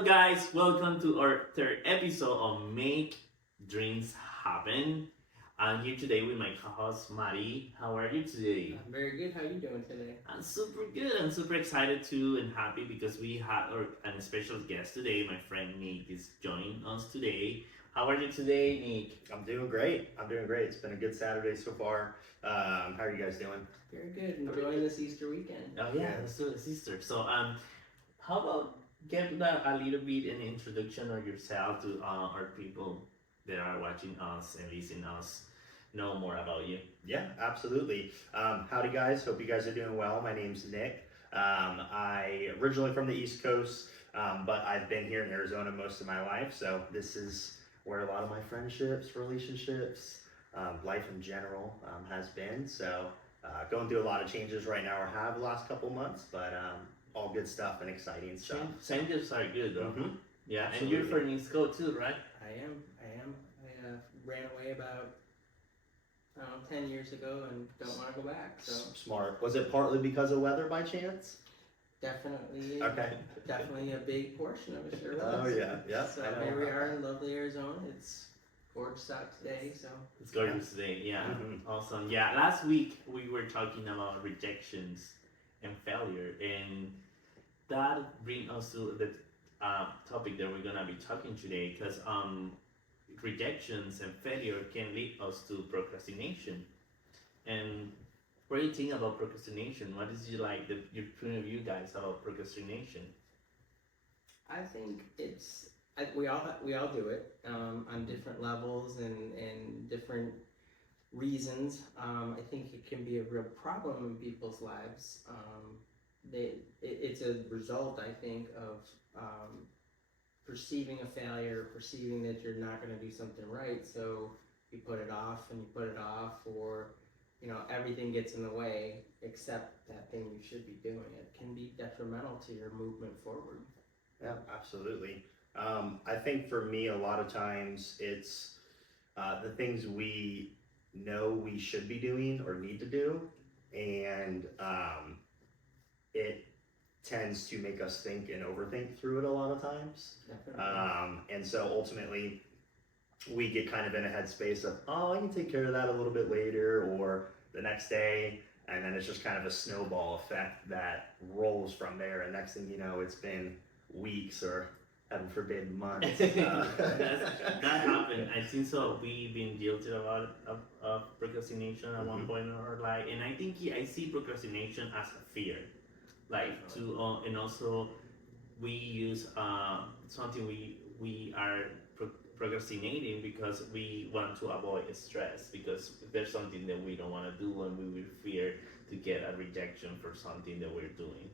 Hello, guys. Welcome to our third episode of Make Dreams Happen. I'm here today with my co-host Mari. How are you today? I'm very good. How are you doing today? I'm super good. I'm super excited too and happy because we have a special guest today. My friend Nick is joining us today. How are you today, Nick? I'm doing great. It's been a good Saturday so far. How are you guys doing? Very good. Enjoying this Easter weekend. Oh yeah, let's do it, sister. So how about give a little bit an introduction of yourself to our people that are watching us and listening us know more about you. Yeah, absolutely. Howdy, guys. Hope you guys are doing well. My name's Nick. I originally from the East Coast, but I've been here in Arizona most of my life. So this is where a lot of my friendships, relationships, life in general has been. So going through a lot of changes right now, or have the last couple months, but all good stuff and exciting stuff. Changes are good, though. Mm-hmm. Yeah, Absolutely. and you're from East Coast too, right? I am. I ran away about 10 years ago and don't want to go back. So Smart. Was it partly because of weather by chance? definitely, Okay. definitely a big portion of it. Sure was. Oh yeah. So I know. here we are in lovely Arizona. It's gorgeous out today. So It's gorgeous today. Yeah, Mhm. awesome. Yeah, last week we were talking about rejections and failure, and that brings us to the topic that we're gonna be talking today, because rejections and failure can lead us to procrastination. And what do you think about procrastination? What is your point of view, guys, about procrastination? I think we all do it on different levels and different reasons. I think it can be a real problem in people's lives. It's a result, I think, of perceiving a failure, perceiving that you're not going to do something right, so you put it off and you put it off, or everything gets in the way except that thing you should be doing. It can be detrimental to your movement forward. Yeah, absolutely. I think for me, a lot of times it's the things we know we should be doing or need to do, and it tends to make us think and overthink through it a lot of times. Definitely. And so ultimately, we get kind of in a headspace of, oh, I can take care of that a little bit later or the next day. And then it's just kind of a snowball effect that rolls from there. And next thing you know, it's been weeks or, heaven forbid, months. That happened. I think so. We've been guilty of procrastination at one point in our life, and I think I see procrastination as a fear, like and also we use something we are procrastinating because we want to avoid stress, because there's something that we don't want to do and we will fear to get a rejection for something that we're doing.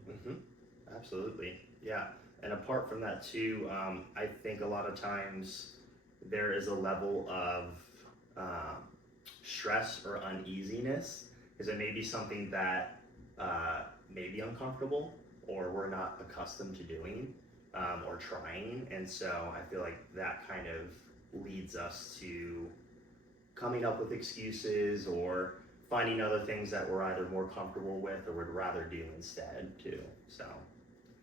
Absolutely, yeah. And apart from that too, I think a lot of times there is a level of stress or uneasiness, because it may be something that may be uncomfortable or we're not accustomed to doing or trying. And so I feel like that kind of leads us to coming up with excuses or finding other things that we're either more comfortable with or would rather do instead too. So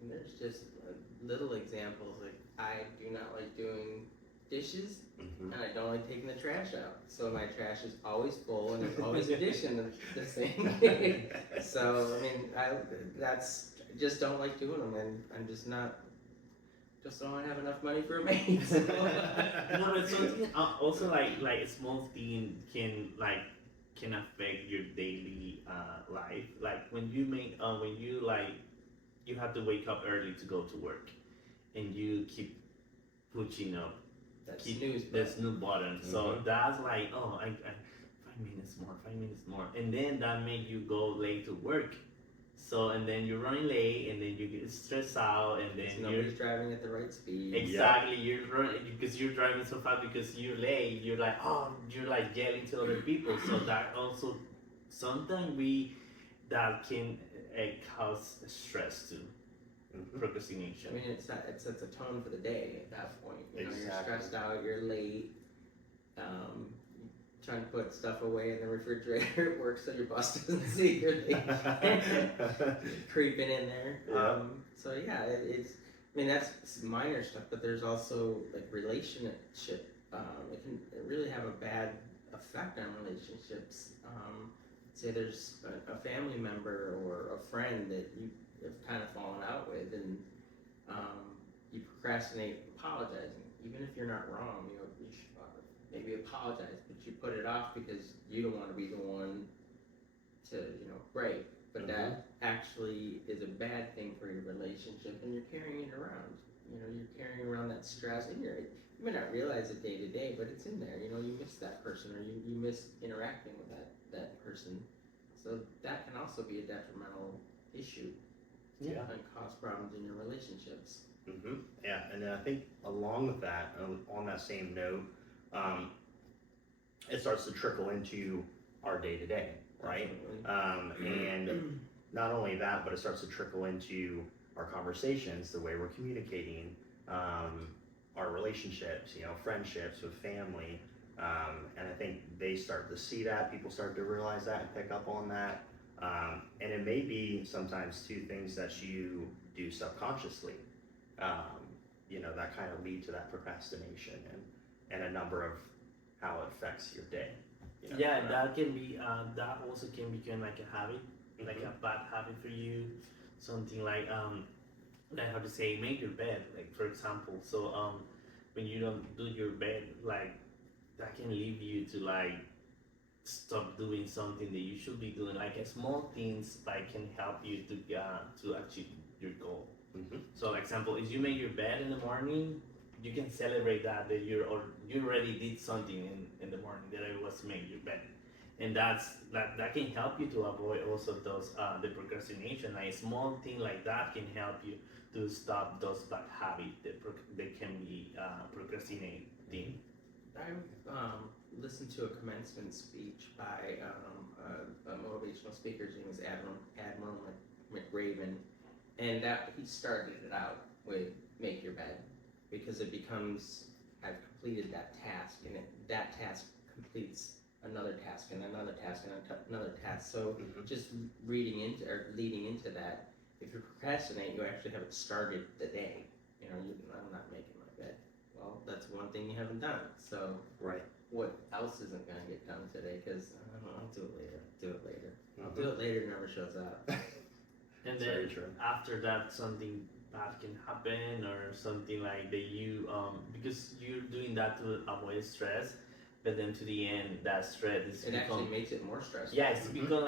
And there's just little examples, like I do not like doing dishes and I don't like taking the trash out. So my trash is always full and there's always a dish in the sink. So I mean, I just don't like doing them, and I'm just don't have enough money for a maid. So. No, but something also like a small thing can affect your daily life. Like when you you have to wake up early to go to work, and you keep pushing up the snooze button. So that's like, oh, I 5 minutes more, and then that make you go late to work. So and then you're running late, and then you get stressed out, and then nobody's driving at the right speed. Exactly, you're running because you're driving so fast because you're late. You're like, oh, you're like yelling to other people. So that also sometimes that can cause stress too. Procrastination. I mean, it sets a tone for the day at that point. You're Exactly. stressed out, you're late, trying to put stuff away in the refrigerator at work so your boss doesn't see you're late. Creeping in there. Yeah. So yeah, it's I mean, that's minor stuff, but there's also like relationship. It can really have a bad effect on relationships. Say there's a family member or a friend that you have kind of fallen out with, and you procrastinate apologizing, even if you're not wrong. You know, you should maybe apologize, but you put it off because you don't want to be the one to break. But that actually is a bad thing for your relationship, and you're carrying it around. You know, you're carrying around that stress, and you may not realize it day to day, but it's in there. You know, you miss that person, or you miss interacting with that person. So that can also be a detrimental issue. Yeah. And cause problems in your relationships. Yeah, and then I think along with that, on that same note, it starts to trickle into our day to day, right? And not only that, but it starts to trickle into our conversations, the way we're communicating, our relationships, friendships with family. And I think they start to see that, people start to realize that and pick up on that. And it may be sometimes two things that you do subconsciously, that kind of lead to that procrastination and a number of how it affects your day. Yeah, that can be, that also can become like a habit, like a bad habit for you. Something like how to say, make your bed, like for example. So when you don't do your bed, like that can lead you to like stop doing something that you should be doing. Like small things like can help you to achieve your goal. So example, if you make your bed in the morning, you can celebrate that you already did something in the morning, that it was make your bed, and that can help you to avoid also those the procrastination. Like a small thing like that can help you to stop those bad habits that can be procrastinating. I listened to a commencement speech by a motivational speaker. His name is Admiral McRaven, and that he started it out with make your bed, because it becomes, I've completed that task, and that task completes another task and another task and another task. So just leading into that, if you procrastinate, you actually haven't started the day. I'm not making my bed. Well, that's one thing you haven't done. So right. What else isn't going to get done today? Because I'll do it later. I'll do it later never shows up. And then after that, something bad can happen, or something like that you because you're doing that to avoid stress, but then to the end that stress is actually makes it more stressful. Yeah, it's become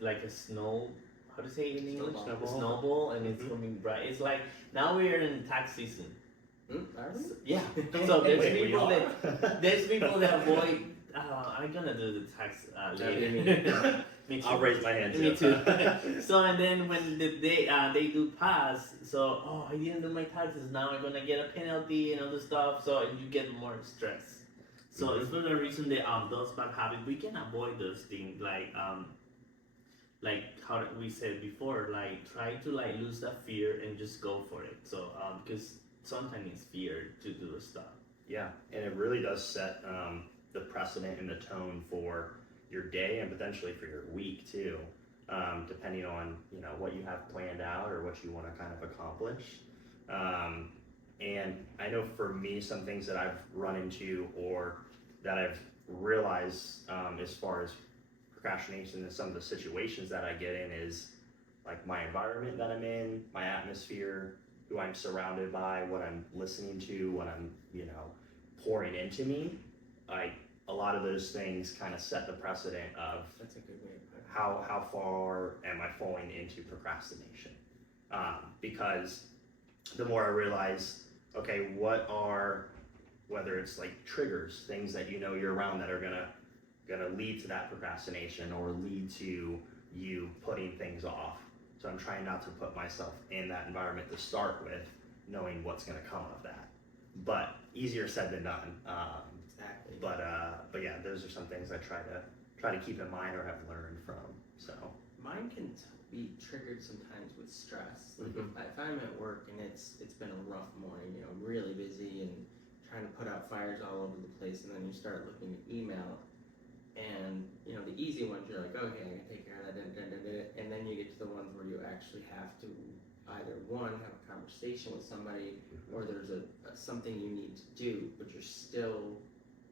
like a snow. How to say it in English? Snowball, and it's coming bright. It's like now we're in tax season. Yeah. So there's people that avoid. I'm gonna do the tax later. Me too. I'll raise my hand. Me too. So and then when they do pass, so I didn't do my taxes. Now I'm gonna get a penalty and other stuff. So you get more stress. So it's for the reason that those bad habits, we can avoid those things, like how we said before, like try to like lose that fear and just go for it. So because sometimes it's fear to do the stuff. Yeah, and it really does set the precedent and the tone for your day and potentially for your week too, depending on what you have planned out or what you want to kind of accomplish. And I know for me, some things that I've run into or that I've realized as far as procrastination and some of the situations that I get in is like my environment that I'm in, my atmosphere, who I'm surrounded by, what I'm listening to, what I'm pouring into me. Like a lot of those things kind of set the precedent of That's a good way to put it. how far am I falling into procrastination? Because the more I realize, okay, whether it's like triggers, things that you're around that are gonna lead to that procrastination or lead to you putting things off. So I'm trying not to put myself in that environment to start with, knowing what's gonna come of that. But easier said than done. Exactly. But yeah, those are some things I try to keep in mind or have learned from. So mine can be triggered sometimes with stress. Like if I'm at work and it's been a rough morning, I'm really busy and trying to put out fires all over the place, and then you start looking at email, and the easy ones you're like, okay, I can take care of that, and then you get to the ones where you actually have to, I either one, have a conversation with somebody, or there's something you need to do, but you're still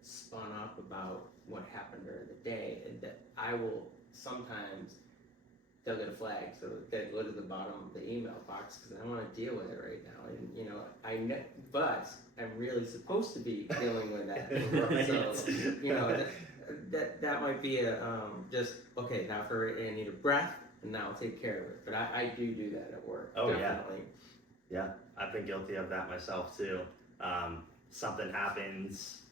spun up about what happened during the day, and that I will sometimes, they'll get a flag, so they go to the bottom of the email box because I don't want to deal with it right now. And you know, I know, but I'm really supposed to be dealing with that. Right. So you know, that might be a just okay. Now I need a breath, and now I'll take care of it. But I do that at work. Oh, yeah. definitely. Yeah, I've been guilty of that myself too. Something happens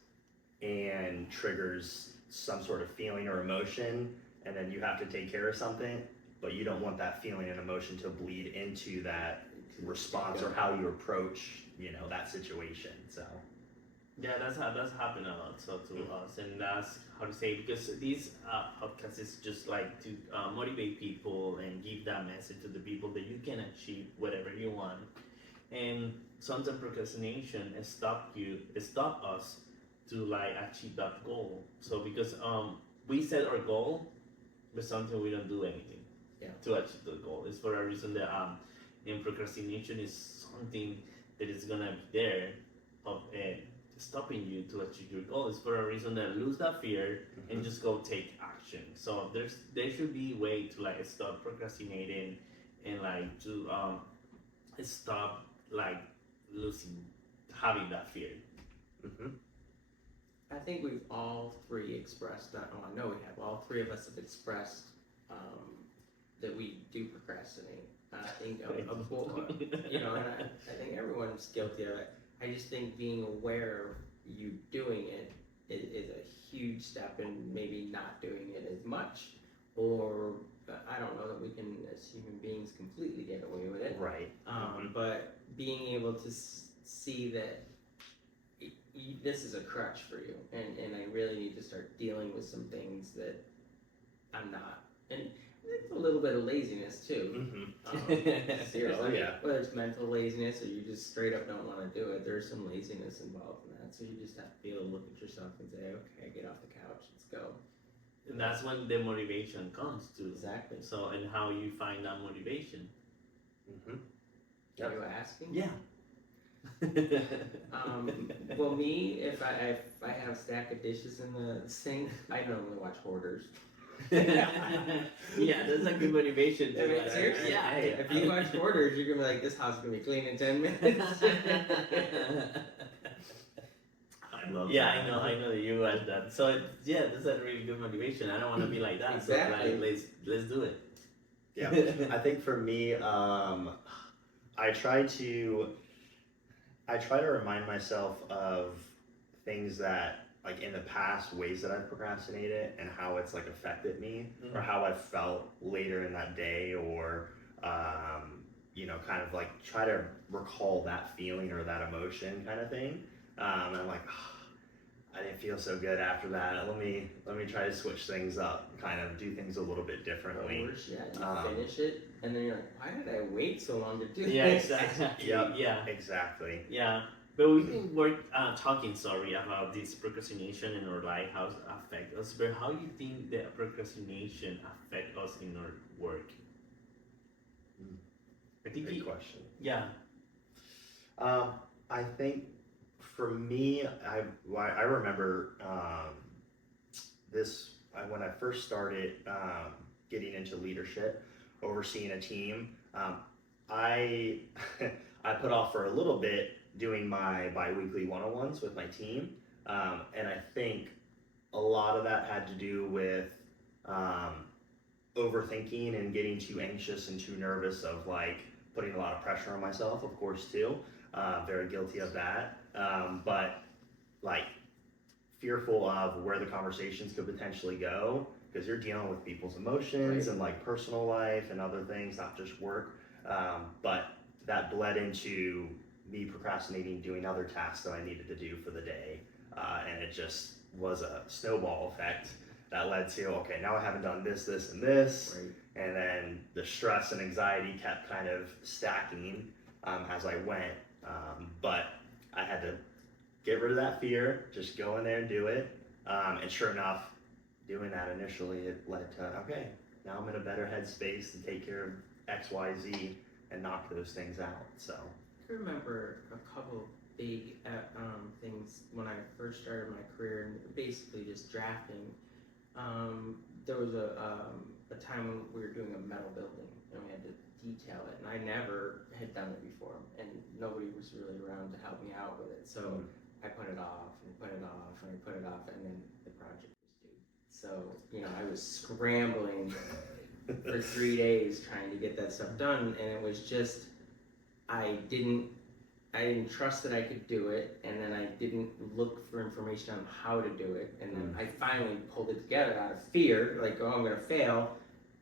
and triggers some sort of feeling or emotion, and then you have to take care of something, but you don't want that feeling and emotion to bleed into that response or how you approach, you know, that situation. So Yeah, that's happened a lot so to us, and that's how to say, because these podcasts is just like to motivate people and give that message to the people that you can achieve whatever you want. And sometimes procrastination stop us to like achieve that goal. So because we set our goal, but sometimes we don't do anything to achieve the goal. It's for a reason that and procrastination is something that is gonna be there of stopping you to achieve your goal. Is for a reason that lose that fear and just go take action. So there should be a way to like stop procrastinating and like to stop like having that fear. I think we've all three expressed, I know we have, all three of us have expressed that we do procrastinate. I think, you know, and I think everyone's guilty of it. I just think being aware of you doing it is a huge step in maybe not doing it as much, or I don't know that we can, as human beings, completely get away with it. right. But being able to see that this is a crutch for you, and I really need to start dealing with some things that I'm not. And it's a little bit of laziness too. Seriously, Oh, yeah. whether it's mental laziness or you just straight up don't want to do it, there's some laziness involved in that. So you just have to be able to look at yourself and say, okay, get off the couch, let's go. And that's when the motivation comes to. Exactly. So, and how you find that motivation. Are you asking? Yeah. Well, me, if I have a stack of dishes in the sink, I normally watch Hoarders. Yeah, that's a good motivation I mean, to seriously, yeah. hey, if you watch Hoarders, you're gonna be like, this house is gonna be clean in 10 minutes. I love Yeah, that. I know that you watch that. So that's a really good motivation. I don't want to be like that. Exactly. So like, let's do it. Yeah, I think for me, I try to remind myself of things that, like in the past, ways that I've procrastinated and how it's like affected me, or how I felt later in that day, or you know, kind of like try to recall that feeling or that emotion kind of thing. And I'm like, I didn't feel so good after that. Let me try to switch things up, kind of do things a little bit differently. You finish it, and then you're like, why did I wait so long to do Yeah, this? exactly. Yep. Yeah. Exactly. Yeah. But we've been talking about this procrastination in our life, how it affects us. But how do you think that procrastination affect us in our work? I think Good question. Yeah. I think for me, I remember when I first started getting into leadership, overseeing a team. I I put off for a little bit doing my bi-weekly one-on-ones with my team, and I think a lot of that had to do with overthinking and getting too anxious and too nervous, of like putting a lot of pressure on myself, of course, too. Very guilty of that, but like fearful of where the conversations could potentially go, because you're dealing with people's emotions and like personal life and other things, not just work. But that bled into me procrastinating doing other tasks that I needed to do for the day, and it just was a snowball effect that led to, okay, now I haven't done this, and this, and then the stress and anxiety kept kind of stacking as I went. But I had to get rid of that fear, just go in there and do it. And sure enough, doing that initially, it led to, okay, now I'm in a better headspace to take care of X, Y, Z and knock those things out. So I remember a couple big things when I first started my career, and basically just drafting. There was a time when we were doing a metal building and we had to detail it, and I never had done it before, and nobody was really around to help me out with it. So I put it off and put it off and I put it off, and then the project was due. So I was scrambling for 3 days trying to get that stuff done, and it was just I didn't trust that I could do it, and then I didn't look for information on how to do it, and then I finally pulled it together out of fear, like, oh, I'm gonna fail,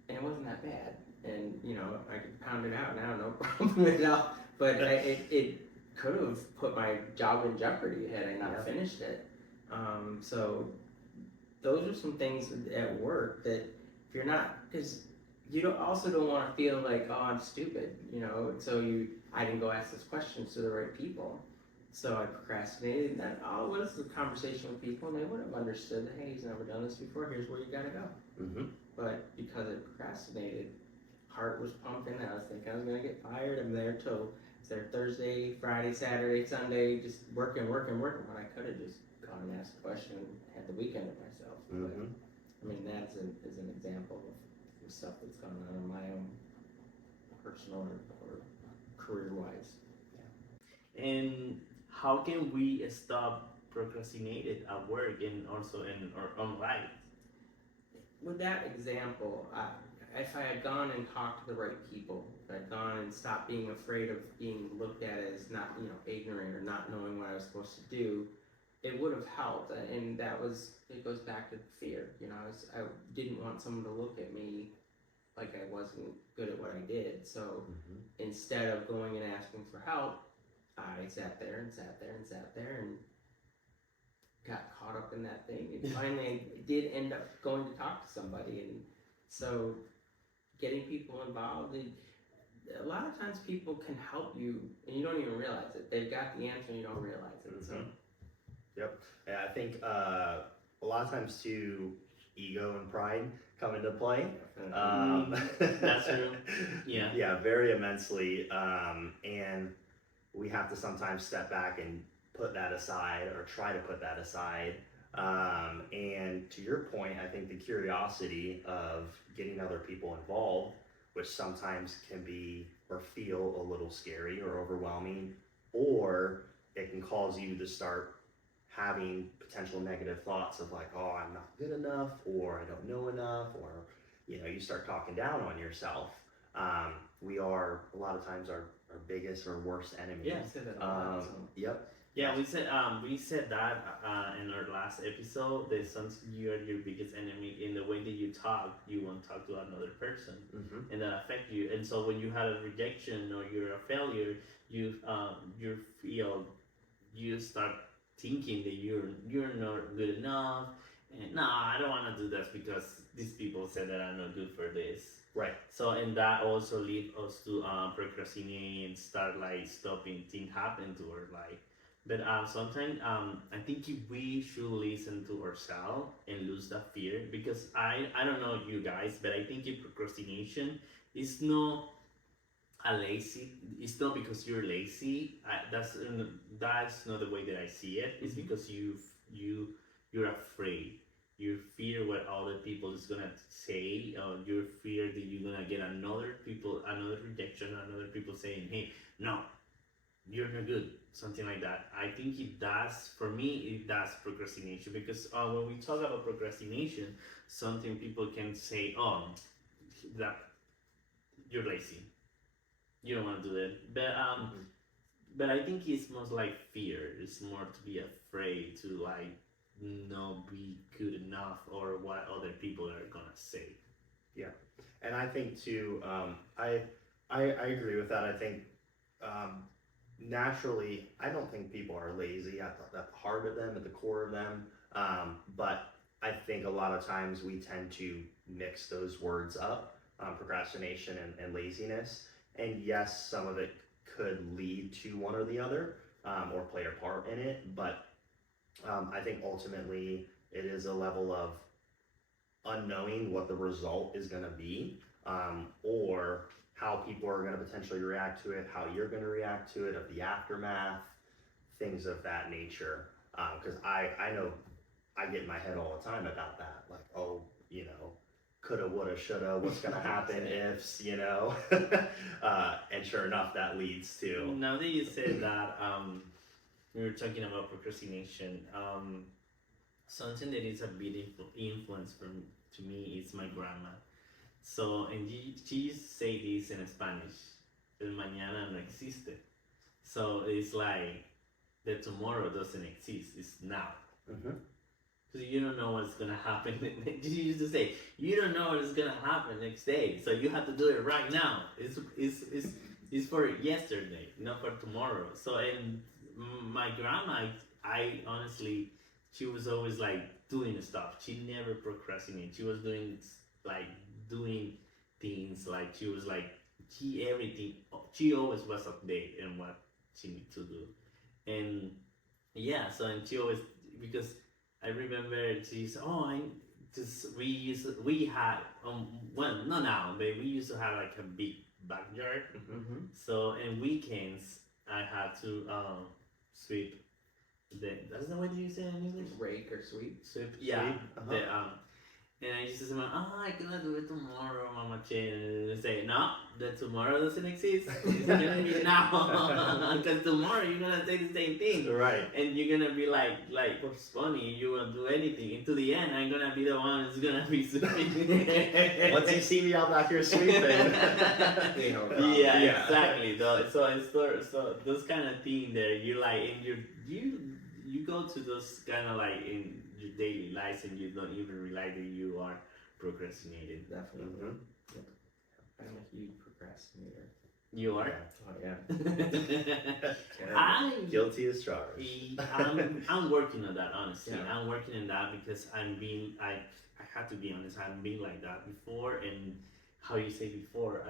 and it wasn't that bad, and I could pound it out now, no problem at all, but it could have put my job in jeopardy had I not finished it. So those are some things at work that if you're not, because you don't want to feel like, oh, I'm stupid, so I didn't go ask those questions to the right people. So I procrastinated, and then, oh, what is the conversation with people? And they would have understood, hey, he's never done this before, here's where you gotta go. But because I procrastinated, heart was pumping, I was thinking I was gonna get fired. I'm there till Thursday, Friday, Saturday, Sunday, just working, when I could have just gone and asked a question and had the weekend to myself. But, I mean, that's an example of stuff that's gone on in my own personal or career-wise. And how can we stop procrastinating at work and also in our own life? With that example, if I had gone and talked to the right people, if I'd gone and stopped being afraid of being looked at as not, ignorant or not knowing what I was supposed to do, it would have helped. And it goes back to fear. I didn't want someone to look at me like I wasn't good at what I did. So instead of going and asking for help, I sat there and got caught up in that thing, and finally did end up going to talk to somebody. And so getting people involved, a lot of times people can help you and you don't even realize it. They've got the answer and you don't realize it. So Yep. And I think a lot of times too, ego and pride come into play. That's true. Yeah. Yeah, very immensely. And we have to sometimes step back and put that aside, or try to put that aside. And to your point, I think the curiosity of getting other people involved, which sometimes can be or feel a little scary or overwhelming, or it can cause you to start having potential negative thoughts of like, oh, I'm not good enough, or I don't know enough, or you start talking down on yourself. We are a lot of times our biggest or worst enemy. yeah, I said that a lot, so. Yep. Yeah, we said that in our last episode. That since you are your biggest enemy, in the way that you talk, you won't talk to another person, and that affect you. And so when you had a rejection or you're a failure, you start thinking that you're not good enough, and no, I don't want to do this because these people said that I'm not good for this. Right. So, and that also lead us to procrastinate and start like stopping things happen to our life. But sometimes I think we should listen to ourselves and lose that fear, because I don't know you guys, but I think procrastination is not a lazy. It's not because you're lazy. That's not the way that I see it. It's because you're afraid. You fear what other people is gonna say. You fear that you're gonna get another rejection, another people saying, "Hey, no, you're not good," something like that. I think for me it does procrastination, because when we talk about procrastination, something people can say, oh, that you're lazy, you don't want to do it, but I think it's most like fear. It's more to be afraid to like not be good enough, or what other people are gonna say. Yeah, and I think too, I agree with that. I think naturally, I don't think people are lazy at the heart of them, at the core of them. But I think a lot of times we tend to mix those words up, procrastination and laziness. And yes, some of it could lead to one or the other, or play a part in it. But I think ultimately it is a level of unknowing what the result is going to be, or how people are going to potentially react to it, how you're going to react to it, of the aftermath, things of that nature. Because I know I get in my head all the time about that, like, oh, coulda, woulda, shoulda, what's gonna happen ifs, and sure enough, that leads to. Now that you said that, we were talking about procrastination. Something that is a big influence to me is my grandma. So, and she used to say this in Spanish: "El mañana no existe." So it's like the tomorrow doesn't exist; it's now. Mhm. Because you don't know what's gonna happen. You used to say you don't know what's gonna happen next day, so you have to do it right now. It's for yesterday, not for tomorrow. So, and my grandma, I honestly, she was always like doing stuff. She never procrastinated. She was doing like doing things. Like she was like she everything. She always was updated in what she need to do, and yeah. So and she always, because I remember she said, "Oh, I just we had well, not now, but we used to have like a big backyard. Mm-hmm. So in weekends I had to sweep that's the way you say it in English? Rake or sweep. Sweep. Yeah. Sweep, uh-huh. The and I used to say, I cannot do it tomorrow, Mama Chen. And they say, no, the tomorrow doesn't exist. It's gonna be now. Because tomorrow you're gonna say the same thing. Right. And you're gonna be like, what's funny? You won't do anything. And to the end, I'm gonna be the one who's gonna be sweeping. Once you see me out back here sweeping. Yeah, exactly. So it's so those kind of thing there. You like, and you go to those kind of like in your daily lives, and you don't even realize that you are procrastinating. Definitely. Mhm. Yep. I'm a huge procrastinator. You are. Oh yeah. I'm Guilty as charged. I'm working on that, honestly. Yeah. I'm working on that because I have to be honest. I've been like that before, and how you say before,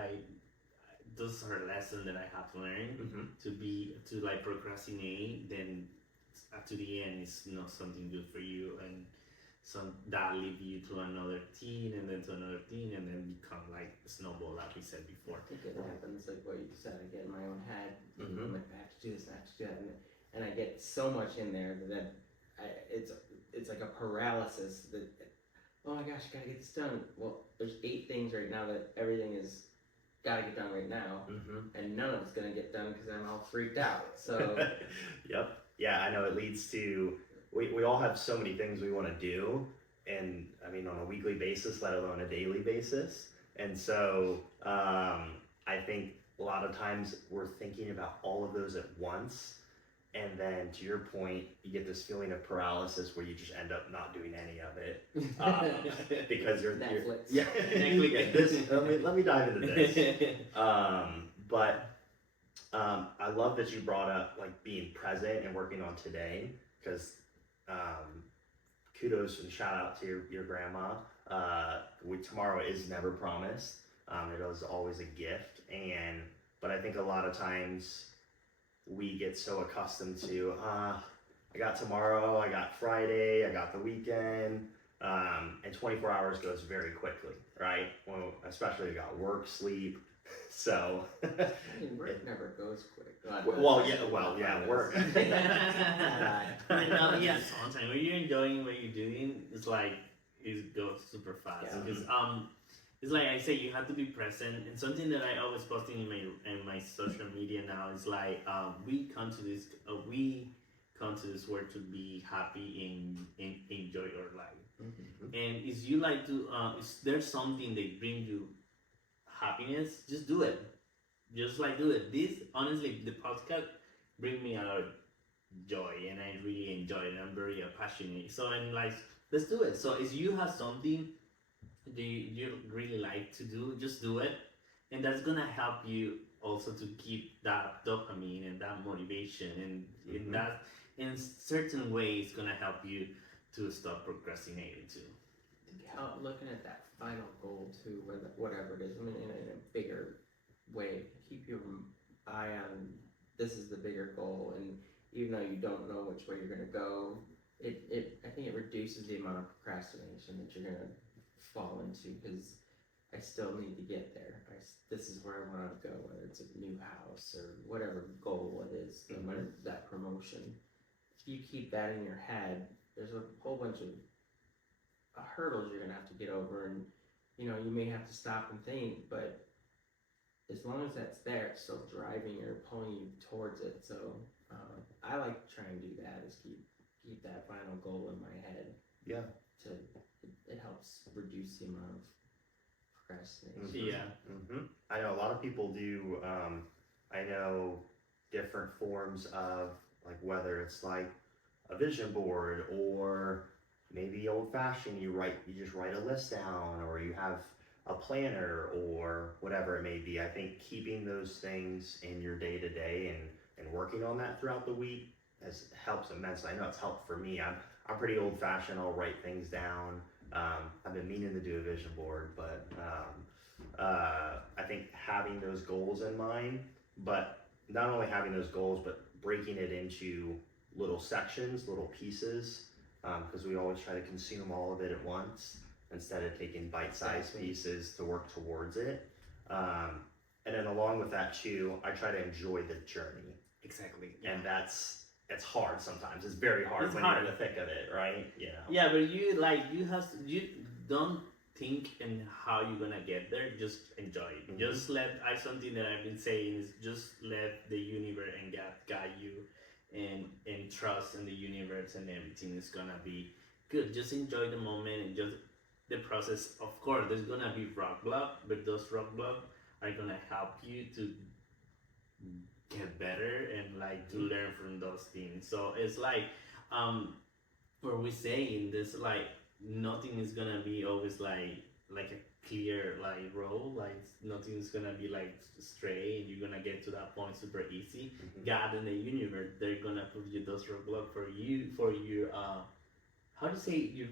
those are lessons that I have learned Mhm. to like procrastinate. Then to the end, it's not something good for you, and that lead you to another teen, and then to another teen, and then become like a snowball, like we said before. I think it happens like what you said. I get in my own head. Mhm. I'm like, I have to do this. I have to do that, and I get so much in there that it's like a paralysis. That oh my gosh, gotta get this done. Well, there's 8 things right now that everything is gotta get done right now, Mhm. and none of it's gonna get done because I'm all freaked out. So Yep. Yeah, I know it leads to we all have so many things we want to do, and I mean on a weekly basis, let alone a daily basis. And so I think a lot of times we're thinking about all of those at once, and then to your point, you get this feeling of paralysis where you just end up not doing any of it because you're Netflix. yeah. Netflix. Let me dive into this. But I love that you brought up like being present and working on today, because kudos and shout out to your grandma. Tomorrow is never promised. It is always a gift, but I think a lot of times we get so accustomed to I got tomorrow, I got Friday, I got the weekend, and 24 hours goes very quickly, right? Well, especially we got work, sleep. So I mean, work never goes quick. yeah, work. Yeah, sometimes when you're enjoying what you're doing, it's like it goes super fast. Yeah. Because it's like I say, you have to be present. And something that I always posting in my social media now is like we come to this world to be happy and enjoy our life. Mhm. And is you like to is there something that brings you happiness? Just do it. Just like do it. This honestly, the podcast bring me a lot of joy, and I really enjoy it. I'm very passionate. So I'm like, let's do it. So if you have something that you really like to do, just do it, and that's gonna help you also to keep that dopamine and that motivation, and in Mhm. that in certain ways, it's gonna help you to stop procrastinating too. Looking at that final goal too, whatever it is, I mean, in a bigger way, keep your eye on this is the bigger goal, and even though you don't know which way you're gonna go, I think it reduces the amount of procrastination that you're gonna fall into, because I still need to get there. This is where I want to go, whether it's a new house or whatever goal it is, no matter that promotion. If you keep that in your head, there's a whole bunch of hurdles you're gonna have to get over, and you know you may have to stop and think, but as long as that's there, it's still driving or pulling you towards it. So I like to try and do that, is keep that final goal in my head. Yeah. It helps reduce the amount of procrastination. Yeah. I know a lot of people do. I know different forms of, like, whether it's like a vision board, or maybe old fashioned, you just write a list down, or you have a planner, or whatever it may be. I think keeping those things in your day to day and working on that throughout the week helps immensely. I know it's helped for me. I'm pretty old fashioned. I'll write things down. I've been meaning to do a vision board, but I think having those goals in mind, but not only having those goals, but breaking it into little sections, little pieces, because we always try to consume all of it at once instead of taking bite-sized pieces to work towards it. And then along with that too, I try to enjoy the journey. Exactly. And it's hard sometimes. It's very hard It's when hard. you're in the thick of it, right? You know. Yeah, but you don't think in how you're gonna get there. Just enjoy it. Just something that I've been saying is just let the universe and God guide you, and trust in the universe, and everything is gonna be good. Just enjoy the moment and just the process. Of course, there's gonna be roadblock, but those roadblocks are gonna help you to get better and like to learn from those things. So it's like what we say in this, like nothing is gonna be always like a clear like road, like nothing is gonna be like straight and you're gonna get to that point super easy. God and the universe, they're gonna put you those roadblocks for your how do you say, you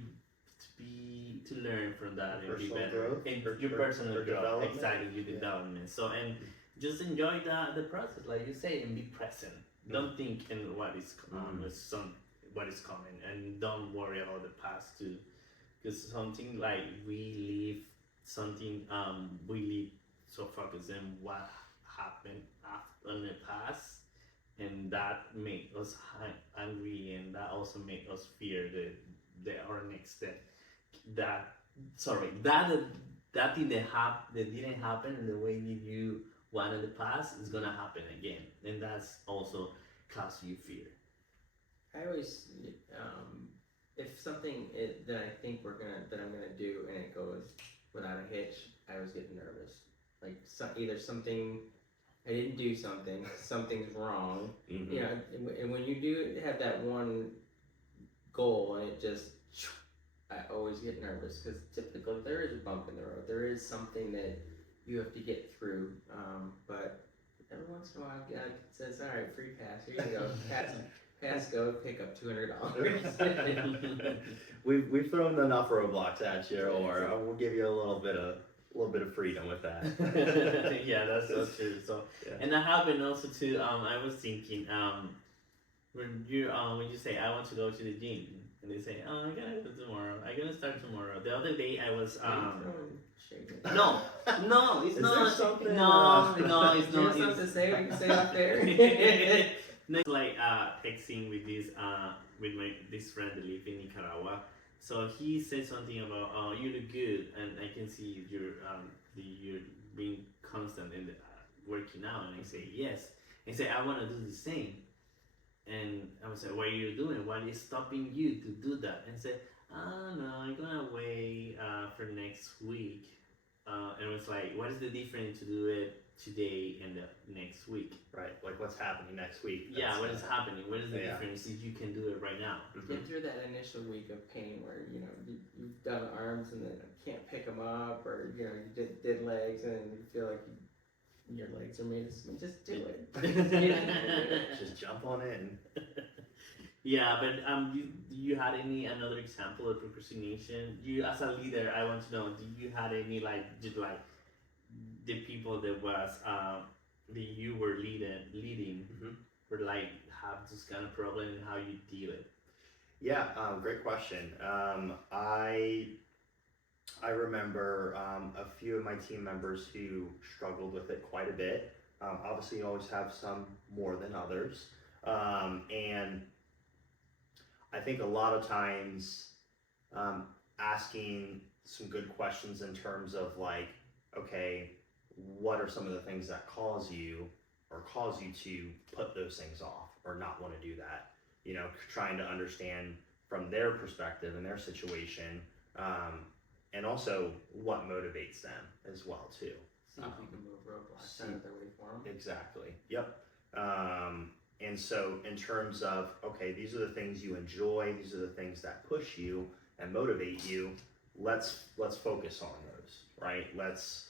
to learn from that and be better growth, and your personal growth, development. exactly, your development. So and just enjoy the process, like you say, and be present. Don't think in what is what is coming, and don't worry about the past too, because something like we live so focused in what happened in the past, and that make us angry, and that also make us fear our next step. That thing that didn't happen in the way that you wanted in the past is gonna happen again, and that's also cause you fear. I always, if something that I think that I'm gonna do and it goes without a hitch, I always get nervous. Like either something I didn't do something's wrong. You know, and when you do have that one goal and it just, I always get nervous because typically there is a bump in the road. There is something that you have to get through. But every once in a while, God says, "All right, free pass. Here you go. Pass go. Pick up $200." We've thrown enough roadblocks at you, or we'll give you a little bit of freedom with that. Yeah, that's so true. So, and that happened also too. I was thinking, when you say I want to go to the gym, and they say, oh, I gotta go tomorrow. I gotta start tomorrow. The other day I was no, it's Is not. there something, no, it's You not. have something to say? We can say out there. Next, like texting with this friend that live in Nicaragua. So he said something about, oh, you look good, and I can see you're being constant in the working out. And I say yes. And say I want to do the same. And I was like, what are you doing? What is stopping you to do that? And said, oh no, I'm gonna wait for next week. And it was like, what is the difference to do it today and the next week? Right, like what's happening next week? What is happening? What is the difference if you can do it right now? Get through that initial week of pain where you've done arms and then can't pick them up, or you did legs and you feel like your legs are made of cement. Just do it. Just jump on it. Yeah, but you had another example of procrastination? You, as a leader, I want to know, do you had any the people that was that you were leading were like have this kind of problem, and how you deal it? Yeah, great question. I remember a few of my team members who struggled with it quite a bit. Obviously, you always have some more than others. And I think a lot of times asking some good questions in terms of like, okay, what are some of the things that cause you to put those things off or not want to do that? You know, trying to understand from their perspective and their situation, and also what motivates them as well too. See if you can move roadblocks out of their way for them. Exactly. Yep. And so in terms of, okay, these are the things you enjoy, these are the things that push you and motivate you, let's focus on those, right? Let's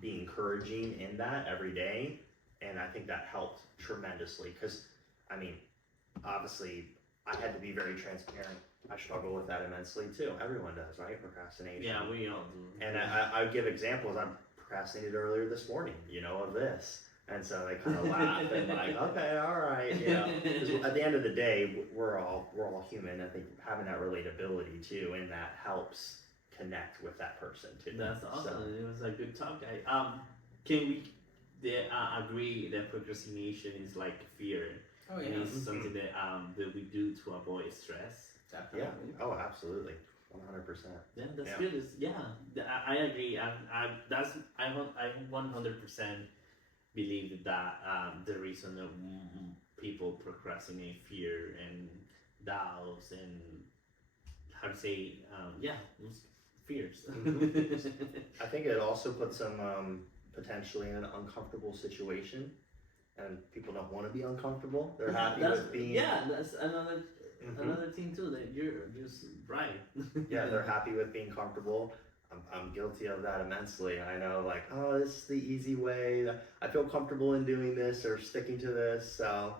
be encouraging in that every day. And I think that helped tremendously because, I mean, obviously I had to be very transparent. I struggle with that immensely too. Everyone does, right? Procrastination. Yeah, we all do. And I give examples. I procrastinated earlier this morning, you know, of this. And so they kind of laugh and like, okay, all right, you know. 'Cause at the end of the day, we're all human. I think having that relatability too, and that helps connect with that person too. That's awesome. So, It was a good talk, guy. Can we agree that procrastination is like fear? Oh And yeah, it's something that we do to avoid stress. yeah. definitely. Oh, absolutely. 100%. Yeah, that's Yeah. good. I agree. I 100% believe that the reason that people procrastinate fear and doubts and how to say fears. I think it also puts them potentially in an uncomfortable situation, and people don't want to be uncomfortable. They're happy with being. Yeah, that's another Mhm. another thing too that you're just right. Yeah, they're happy with being comfortable. I'm guilty of that immensely. I know, like, oh, this is the easy way. I feel comfortable in doing this or sticking to this, so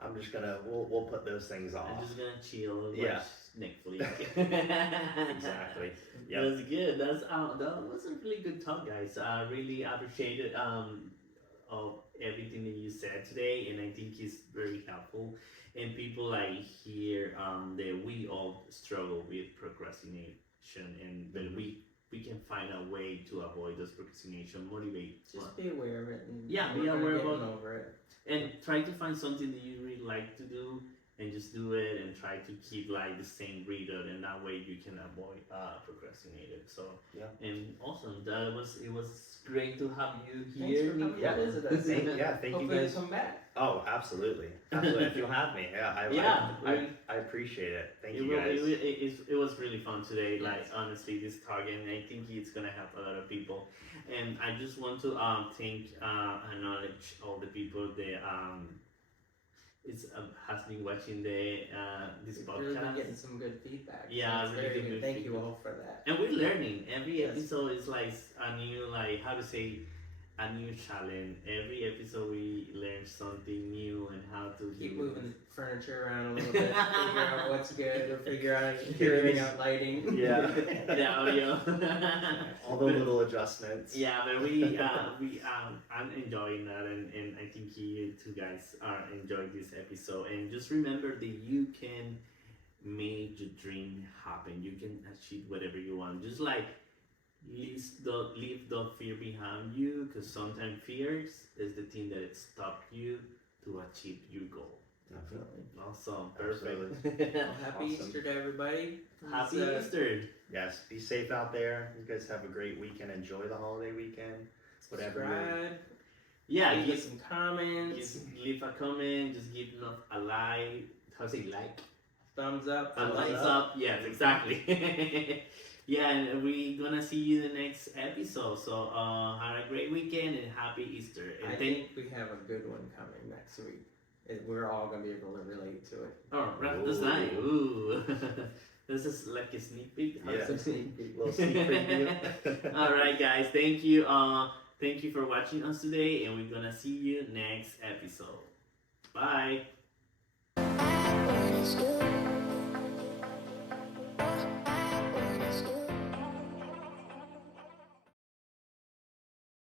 I'm just gonna we'll put those things off. I'm just gonna chill and Yeah. watch Netflix. Exactly. Yep. That's good. That was a really good talk, guys. I really appreciated of everything that you said today, and I think it's very helpful. And people like hear that we all struggle with procrastination, and that we can find a way to avoid this procrastination, motivate. Just be aware of it. And Yeah, be work on aware getting about- over it. And try to find something that you really like to do and just do it and try to keep like the same rhythm, and that way you can avoid procrastinating. So Yeah. and awesome. It was great to have you Thanks here, for coming Nico. to visit us. Thank you Hopefully guys. you come back. Oh, absolutely. Absolutely. If you'll have me. Yeah, Yeah, I appreciate it. Thank It, you will- guys. it was really fun today. Like Yes. honestly, this talk, and I think it's gonna help a lot of people. And I just want to thank acknowledge all the people that has been watching this We've really been podcast. getting some good feedback. Yeah, so it's really very good Thank you feedback. all for that. And we're learning. Every Yes. episode is like a new, like, how to say, a new challenge. Every episode we learn something new and how to Keep do moving the furniture around a little bit, figure out what's good, or figuring out lighting. Yeah. the audio. All the little adjustments. Yeah, but I'm enjoying that, and I think you two guys are enjoying this episode. And just remember that you can make your dream happen. You can achieve whatever you want. Just like leave the fear behind you, because sometimes fears is the thing that stops you to achieve your goal. Definitely. Awesome, Absolutely. perfect. Well, happy Awesome. Easter to everybody. Happy It's, Easter. Yes. Be safe out there. You guys have a great weekend. Enjoy the holiday weekend. Whatever you're- Subscribe. Yeah, Leave give, us some comments. just leave a comment. Just give a like. How to say like? Thumbs up. A thumbs up. Yes, exactly. Yeah, and we're gonna see you in the next episode. So have a great weekend and happy Easter. And I think we have a good one coming next week. We're all gonna be able to relate to it. oh, right, that's nice. Ooh. This is like a sneak peek. Yeah. It's a sneak peek. Little sneak preview. All right, guys. Thank you. Thank you for watching us today, and we're gonna see you next episode. Bye. What is you?